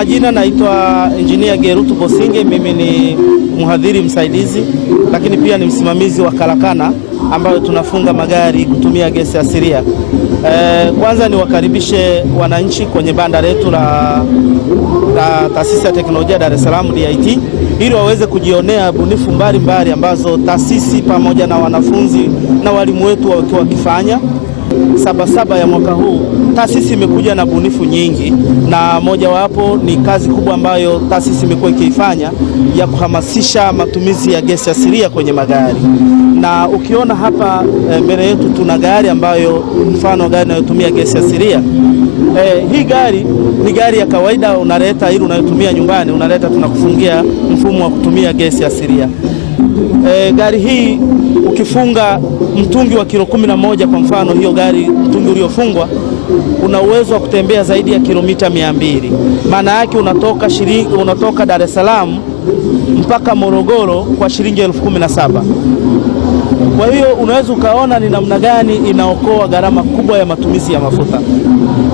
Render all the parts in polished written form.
majina naitwa Engineer Gerutu Bosinge. Mimi ni mhadhiri msaidizi, lakini pia ni msimamizi wa karakana ambayo tunafunga magari kutumia gesi asilia. Kwanza niwakaribishe wananchi kwenye banda letu la Taasisi ya Teknolojia Dar es Salaam DIT, ili waweze kujionea bunifu mbalimbali ambazo taasisi pamoja na wanafunzi na walimu wetu wakiwa wakifanya. Sabasaba ya mwaka huu taasisi imekuja na bunifu nyingi, na mojawapo ni kazi kubwa ambayo taasisi imekuwa ikiifanya ya kuhamasisha matumizi ya gesi asilia kwenye magari. Na ukiona hapa mbele yetu tuna gari ambayo mfano gari inayotumia gesi asilia. Hii gari ni gari ya kawaida, unaleta ili unayotumia nyumbani, unaleta tunakufungia mfumo wa kutumia gesi asilia. Gari hii ukifunga mtungi wa kilo 11 kwa mfano, hiyo gari mtungi uliofungwa una uwezo wa kutembea zaidi ya kilomita 200. Maana yake unatoka Dar es Salaam mpaka Morogoro kwa shilingi 17,000. Kwa hiyo unaweza ukaona ni namna gani inaokoa gharama kubwa ya matumizi ya mafuta.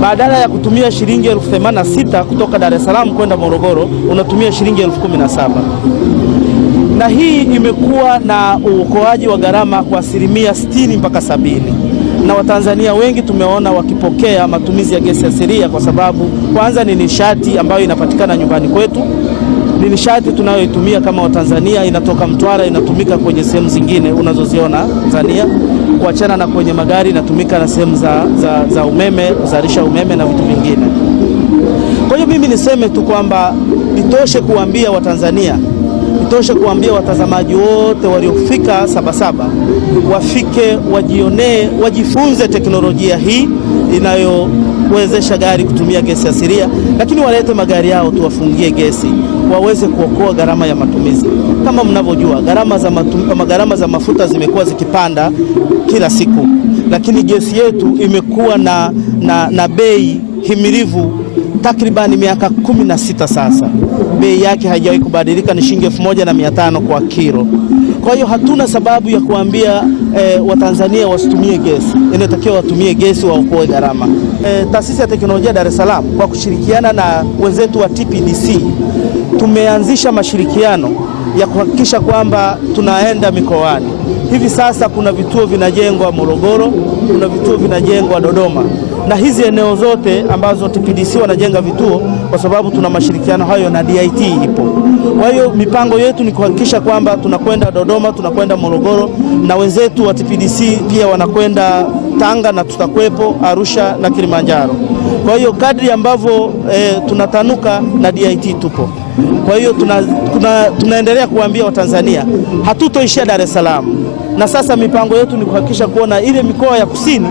Badala ya kutumia shilingi 86,000 kutoka Dar es Salaam kwenda Morogoro, unatumia shilingi 17,000. Na hii imekuwa na uokoaji wa gharama kwa 60% mpaka 70%. Na Watanzania wengi tumeona wakipokea matumizi ya gesi asilia kwa sababu kwanza ni nishati ambayo inapatikana nyumbani kwetu. Ni nishati tunayoitumia kama Watanzania, inatoka Mtwara, inatumika kwenye sehemu zingine unazoziona Tanzania, kuachana na kwenye magari, inatumika na sehemu za umeme, kuzalisha umeme na vitu vingine. Kwa hiyo mimi niseme tu kwamba itoshe kuambia Watanzania, itoshe kuambia watazamaji wote waliofika Sabasaba wafike, wajionee, wajifunze teknolojia hii inayowezesha gari kutumia gesi asilia, lakini walete magari yao tuwafungie gesi waweze kuokoa gharama ya matumizi. Kama mnavyojua gharama za mafuta zimekuwa zikipanda kila siku, lakini gesi yetu imekuwa na bei himilivu takribani miaka 16 sasa. Bei yake haijawahi kubadilika, ni shilingi 1,500 kwa kilo. Kwa hiyo hatuna sababu ya kuambia Watanzania wasitumie gesi. Inatakiwa watumie gesi, waokoe gharama. Taasisi ya Teknolojia Dar es Salaam kwa kushirikiana na wenzetu wa TPDC tumeanzisha mashirikiano ya kuhakikisha kwamba tunaenda mikoani. Hivi sasa kuna vituo vinajengwa Morogoro, kuna vituo vinajengwa Dodoma, na hizi eneo zote ambazo TPDC wanajenga vituo kwa sababu tuna mashirikiano hayo na DIT ipo. Kwa hiyo mipango yetu ni kuhakikisha kwamba tunakwenda Dodoma, tunakwenda Morogoro, na wenzetu wa TPDC pia wanakwenda Tanga na tutakwepo Arusha na Kilimanjaro. Kwa hiyo kadri ambavyo tunatanuka na DIT tupo. Kwa hiyo tunaendelea kuambia Watanzania hatutoishia Dar es Salaam. Na sasa mipango yetu ni kuhakikisha kuona ile mikoa ya kusini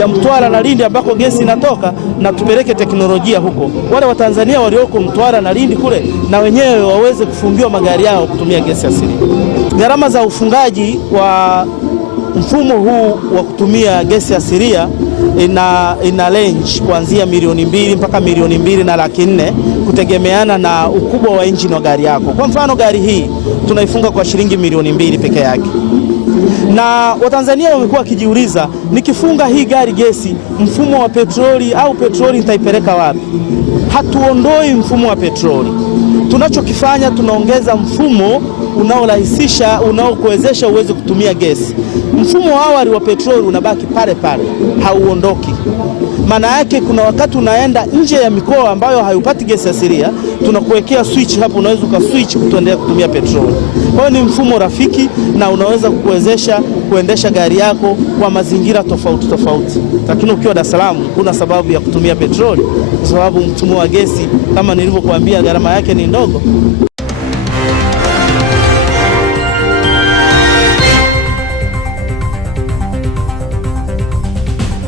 ya Mtwara na Lindi ambako gesi inatoka, na tupeleke teknolojia huko. Wale Watanzania walioko Mtwara na Lindi kule na wenyewe waweze kufungiwa magari yao kutumia gesi asili. Gharama za ufungaji wa mfumo huu wa kutumia gesi asilia ina range kuanzia milioni 2 mpaka milioni 2.4 kutegemeana na ukubwa wa injini wa gari yako. Kwa mfano gari hii tunaifunga kwa shilingi milioni 2 peke yake. Na Watanzania wamekuwa wakijiuliza, nikifunga hii gari gesi, mfumo wa petroli au petroli nitaipeleka wapi? Hatuondoi mfumo wa petroli. Tunachokifanya tunaongeza mfumo unaorahisisha, unaokuwezesha uweze kutumia gesi. Mfumo wa awali wa petroli unabaki pale pale, hauondoki. Maana yake kuna wakati unaenda nje ya mikoa ambayo hayupati gesi asilia, tunakuwekea switch hapo, unaweza ukaswitch kuendelea kutumia petroli. Kwa hiyo ni mfumo rafiki na unaweza kukuwezesha kuendesha gari yako kwa mazingira tofauti tofauti. Lakini ukiwa Dar es Salaam kuna sababu ya kutumia petroli, kwa sababu mfumo wa gesi kama nilivyokuambia gharama yake ni ndogo.